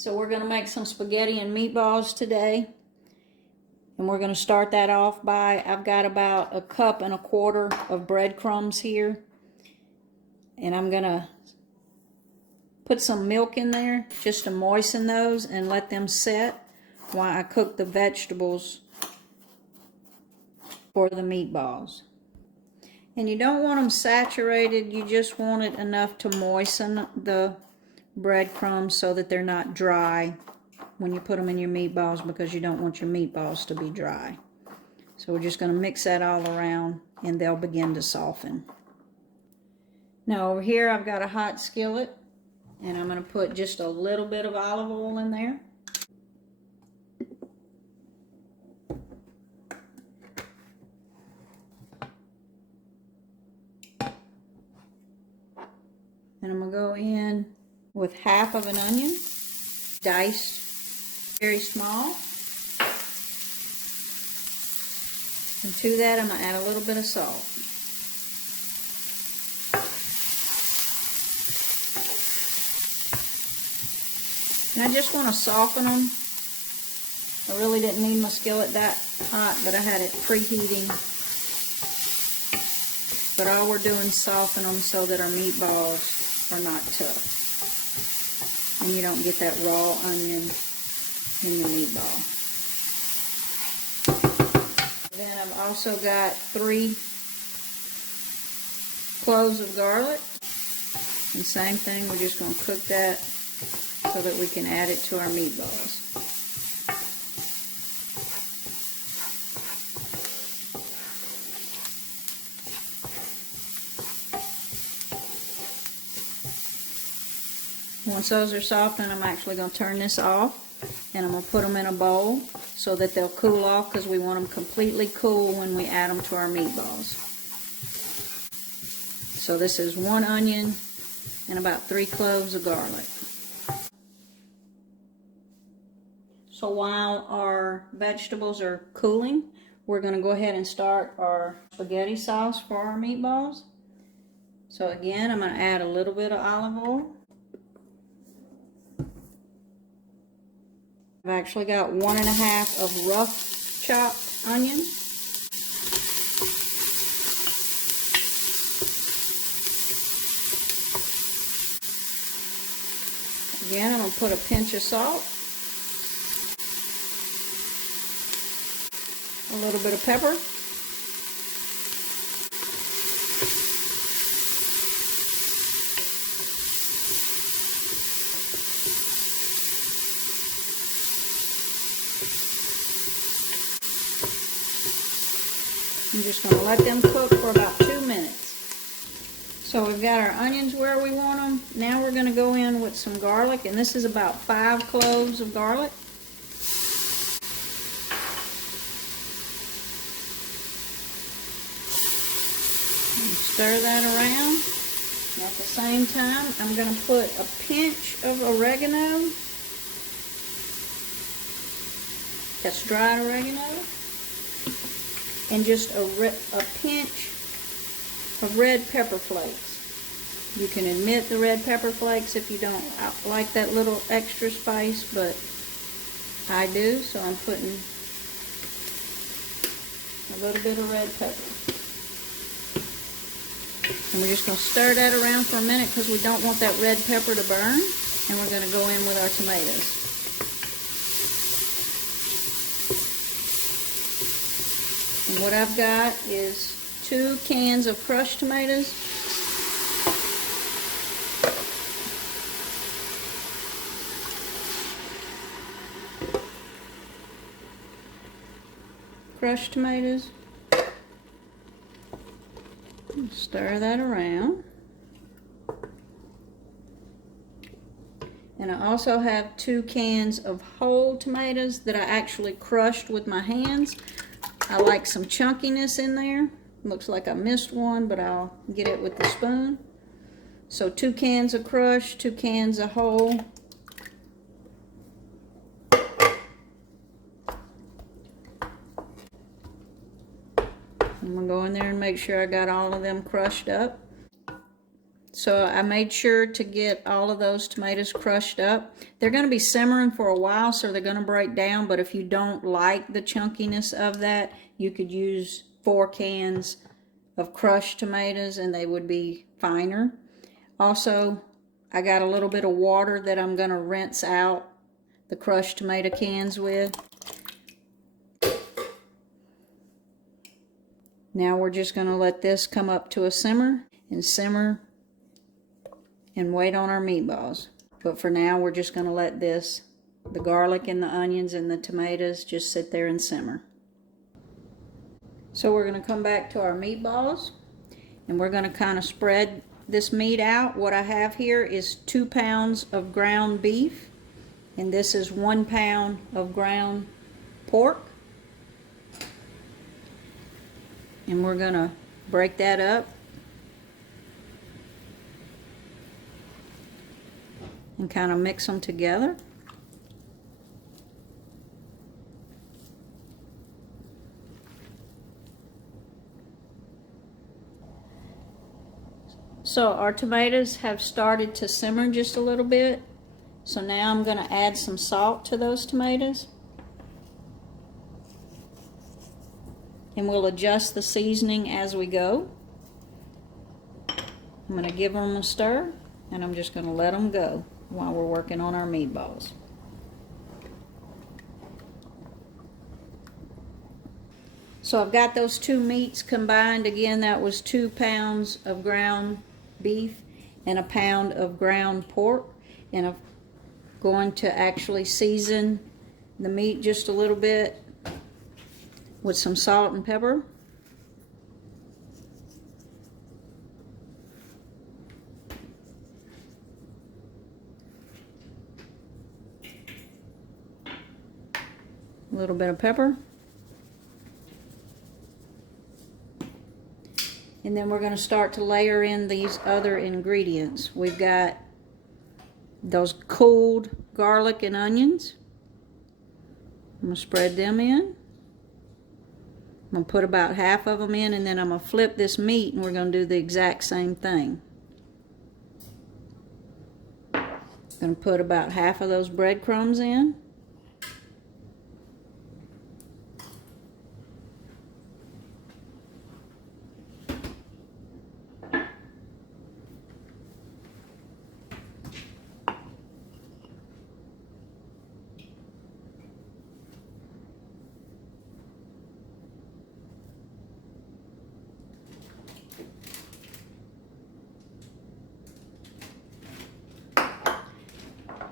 So we're going to make some spaghetti and meatballs today. And we're going to start that off by, I've got about 1.25 cups of breadcrumbs here. And I'm going to put some milk in there just to moisten those and let them set while I cook the vegetables for the meatballs. And you don't want them saturated, you just want it enough to moisten the breadcrumbs so that they're not dry when you put them in your meatballs, because you don't want your meatballs to be dry. So we're just going to mix that all around and they'll begin to soften. Now over here I've got a hot skillet and I'm going to put just a little bit of olive oil in there. And I'm going to go in with half of an onion, diced very small. And to that I'm going to add a little bit of salt. And I just want to soften them. I really didn't need my skillet that hot, but I had it preheating. But all we're doing is soften them so that our meatballs are not tough. And you don't get that raw onion in your meatball. Then I've also got 3 cloves of garlic. And same thing, we're just going to cook that so that we can add it to our meatballs. Once those are softened, I'm actually going to turn this off and I'm going to put them in a bowl so that they'll cool off, because we want them completely cool when we add them to our meatballs. So this is 1 onion and about 3 cloves of garlic. So while our vegetables are cooling, we're going to go ahead and start our spaghetti sauce for our meatballs. So again, I'm going to add a little bit of olive oil. I've actually got 1.5 of rough chopped onion. Again, I'm going to put a pinch of salt, a little bit of pepper, I'm just going to let them cook for about 2 minutes. So we've got our onions where we want them. Now we're going to go in with some garlic, and this is about 5 cloves of garlic. And stir that around. And at the same time, I'm going to put a pinch of oregano. That's dried oregano. And just a pinch of red pepper flakes. You can omit the red pepper flakes if you don't like that little extra spice, but I do, so I'm putting a little bit of red pepper. And we're just going to stir that around for a minute because we don't want that red pepper to burn. And we're going to go in with our tomatoes. And what I've got is 2 cans of crushed tomatoes. Crushed tomatoes. Stir that around. And I also have 2 cans of whole tomatoes that I actually crushed with my hands. I like some chunkiness in there. Looks like I missed one, but I'll get it with the spoon. So 2 cans of crushed, 2 cans of whole. I'm going to go in there and make sure I got all of them crushed up. So I made sure to get all of those tomatoes crushed up. They're going to be simmering for a while, so they're going to break down, but if you don't like the chunkiness of that, you could use 4 cans of crushed tomatoes and they would be finer. Also, I got a little bit of water that I'm going to rinse out the crushed tomato cans with. Now we're just going to let this come up to a simmer and wait on our meatballs. But for now, we're just going to let the garlic and the onions and the tomatoes just sit there and simmer. So we're going to come back to our meatballs, and we're going to kind of spread this meat out. What I have here is 2 pounds of ground beef, and this is 1 pound of ground pork. And we're going to break that up and kind of mix them together. So our tomatoes have started to simmer just a little bit. So now I'm going to add some salt to those tomatoes. And we'll adjust the seasoning as we go. I'm going to give them a stir, and I'm just going to let them go while we're working on our meatballs. So I've got those 2 meats combined. Again, that was 2 pounds of ground beef and 1 pound of ground pork. And I'm going to actually season the meat just a little bit with some salt and pepper. A little bit of pepper. And then we're going to start to layer in these other ingredients. We've got those cooled garlic and onions. I'm going to spread them in. I'm going to put about half of them in, and then I'm going to flip this meat, and we're going to do the exact same thing. I'm going to put about half of those breadcrumbs in.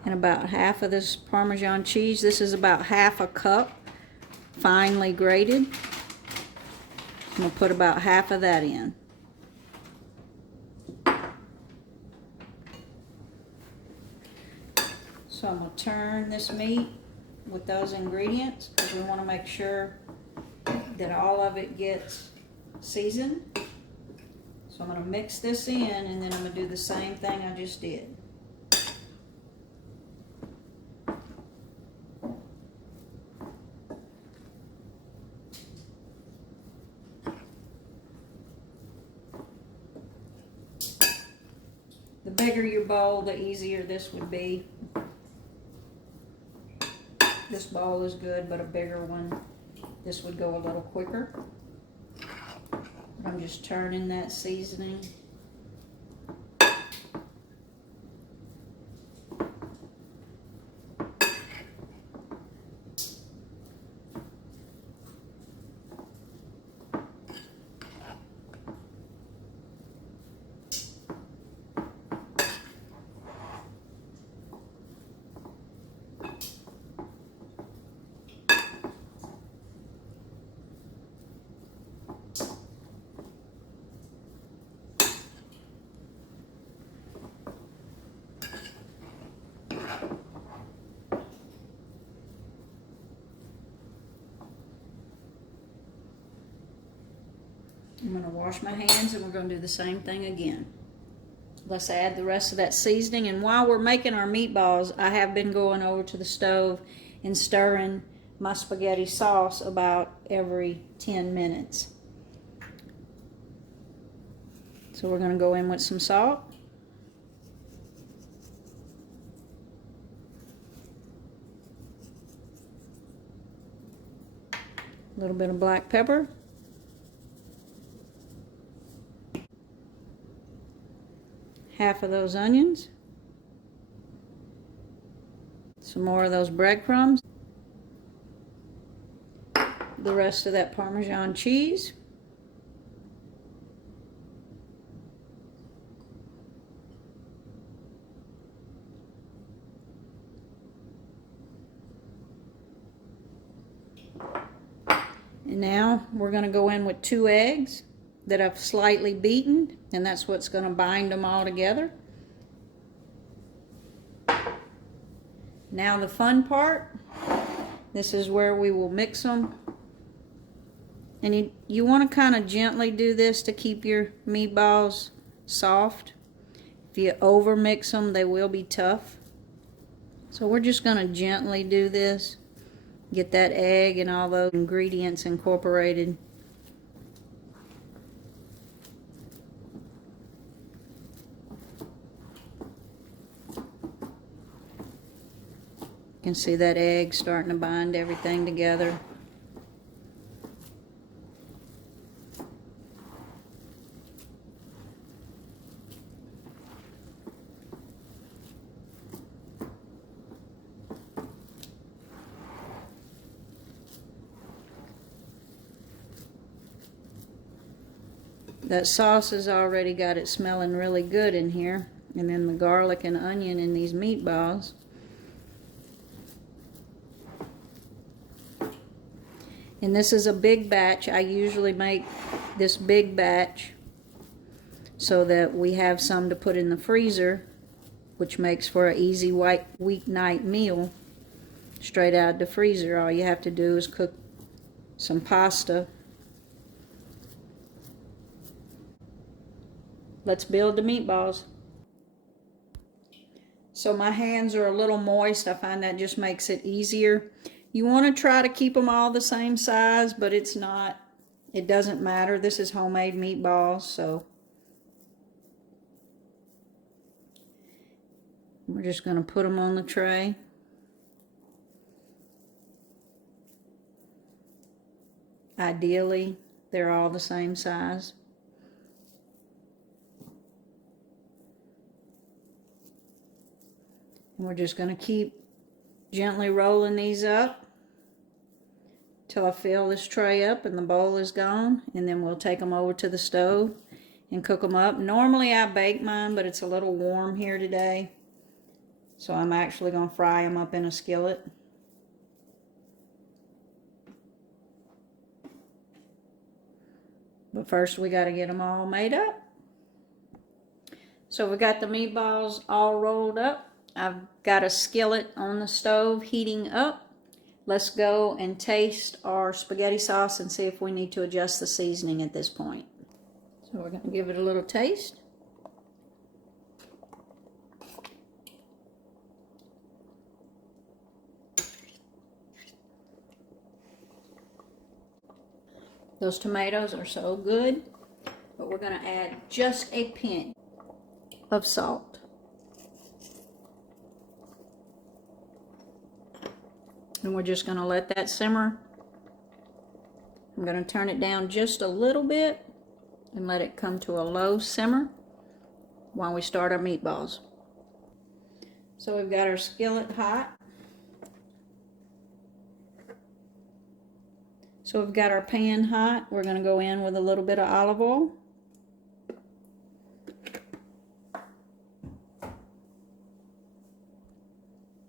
And about half of this Parmesan cheese. This is about half a cup, finely grated. I'm going to put about half of that in. So I'm going to turn this meat with those ingredients because we want to make sure that all of it gets seasoned. So I'm going to mix this in, and then I'm going to do the same thing I just did. The bigger your bowl, the easier this would be. This bowl is good, but a bigger one, this would go a little quicker. I'm just turning that seasoning. I'm going to wash my hands, and we're going to do the same thing again. Let's add the rest of that seasoning. And while we're making our meatballs, I have been going over to the stove and stirring my spaghetti sauce about every 10 minutes. So we're going to go in with some salt. A little bit of black pepper. Half of those onions. Some more of those breadcrumbs. The rest of that Parmesan cheese. And now we're going to go in with 2 eggs that I've slightly beaten, and that's what's going to bind them all together. Now the fun part, this is where we will mix them. And you want to kind of gently do this to keep your meatballs soft. If you over mix them, they will be tough. So we're just going to gently do this. Get that egg and all those ingredients incorporated. You can see that egg starting to bind everything together. That sauce has already got it smelling really good in here. And then the garlic and onion in these meatballs. And this is a big batch. I usually make this big batch so that we have some to put in the freezer, which makes for an easy weeknight meal straight out of the freezer. All you have to do is cook some pasta. Let's build the meatballs. So my hands are a little moist. I find that just makes it easier. You want to try to keep them all the same size, but it doesn't matter. This is homemade meatballs, so we're just going to put them on the tray. Ideally, they're all the same size. And we're just going to keep gently rolling these up till I fill this tray up and the bowl is gone. And then we'll take them over to the stove and cook them up. Normally I bake mine, but it's a little warm here today. So I'm actually going to fry them up in a skillet. But first we got to get them all made up. So we got the meatballs all rolled up. I've got a skillet on the stove heating up. Let's go and taste our spaghetti sauce and see if we need to adjust the seasoning at this point. So we're going to give it a little taste. Those tomatoes are so good, but we're going to add just a pinch of salt. And we're just going to let that simmer. I'm going to turn it down just a little bit and let it come to a low simmer while we start our meatballs. So we've got our skillet hot. So we've got our pan hot. We're going to go in with a little bit of olive oil.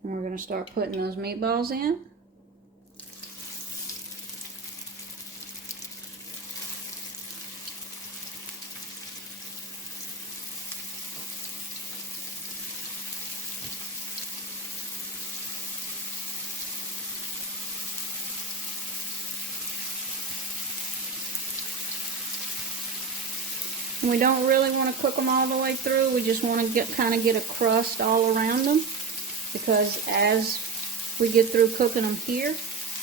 And we're going to start putting those meatballs in. And we don't really want to cook them all the way through. We just want to kind of get a crust all around them. Because as we get through cooking them here,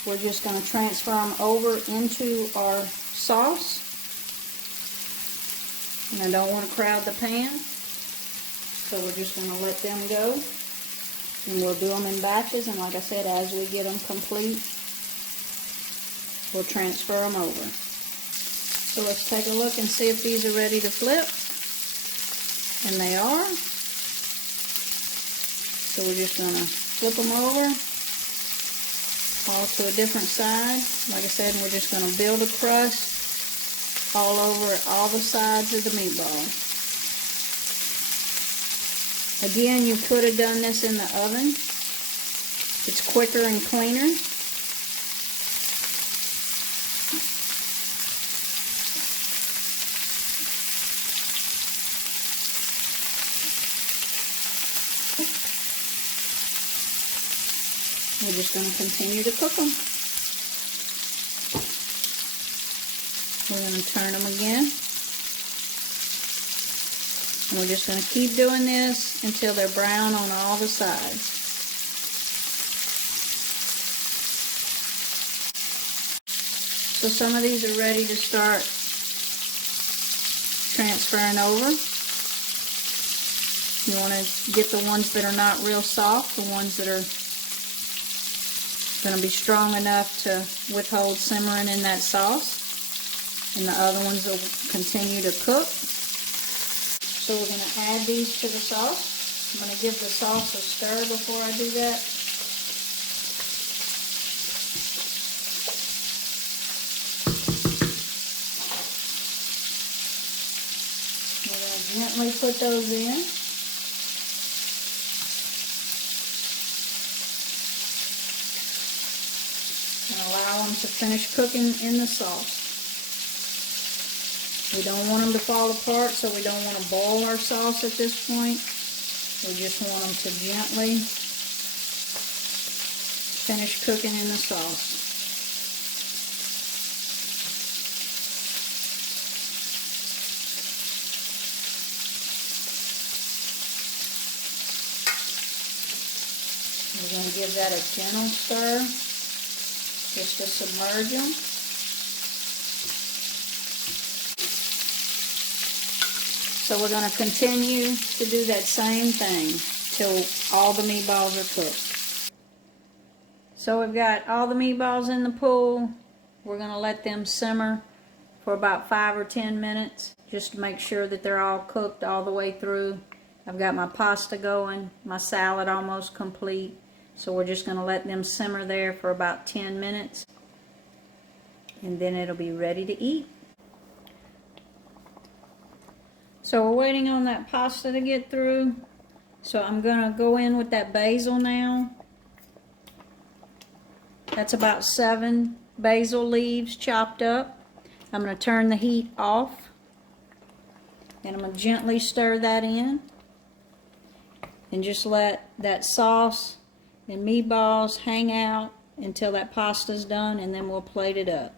we're just going to transfer them over into our sauce. And I don't want to crowd the pan, so we're just going to let them go. And we'll do them in batches, and like I said, as we get them complete, we'll transfer them over. So let's take a look and see if these are ready to flip. And they are. So we're just going to flip them over all to a different side. Like I said, we're just going to build a crust all over all the sides of the meatball. Again, you could have done this in the oven. It's quicker and cleaner. We're just going to continue to cook them. We're going to turn them again. And we're just going to keep doing this until they're brown on all the sides. So some of these are ready to start transferring over. You want to get the ones that are not real soft, the ones that are going to be strong enough to withhold simmering in that sauce. And the other ones will continue to cook. So we're going to add these to the sauce. I'm going to give the sauce a stir before I do that. We're going to gently put those in. And allow them to finish cooking in the sauce. We don't want them to fall apart, so we don't want to boil our sauce at this point. We just want them to gently finish cooking in the sauce. We're going to give that a gentle stir, just to submerge them. So we're going to continue to do that same thing till all the meatballs are cooked. So we've got all the meatballs in the pool. We're going to let them simmer for about 5 or 10 minutes just to make sure that they're all cooked all the way through. I've got my pasta going, my salad almost complete. So we're just going to let them simmer there for about 10 minutes. And then it'll be ready to eat. So we're waiting on that pasta to get through. So I'm going to go in with that basil now. That's about 7 basil leaves chopped up. I'm going to turn the heat off. And I'm going to gently stir that in. And just let that sauce and meatballs hang out until that pasta's done, and then we'll plate it up.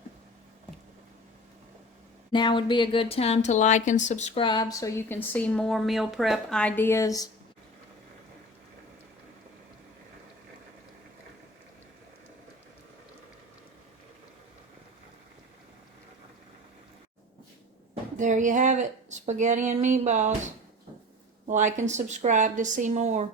Now would be a good time to like and subscribe so you can see more meal prep ideas. There you have it, spaghetti and meatballs. Like and subscribe to see more.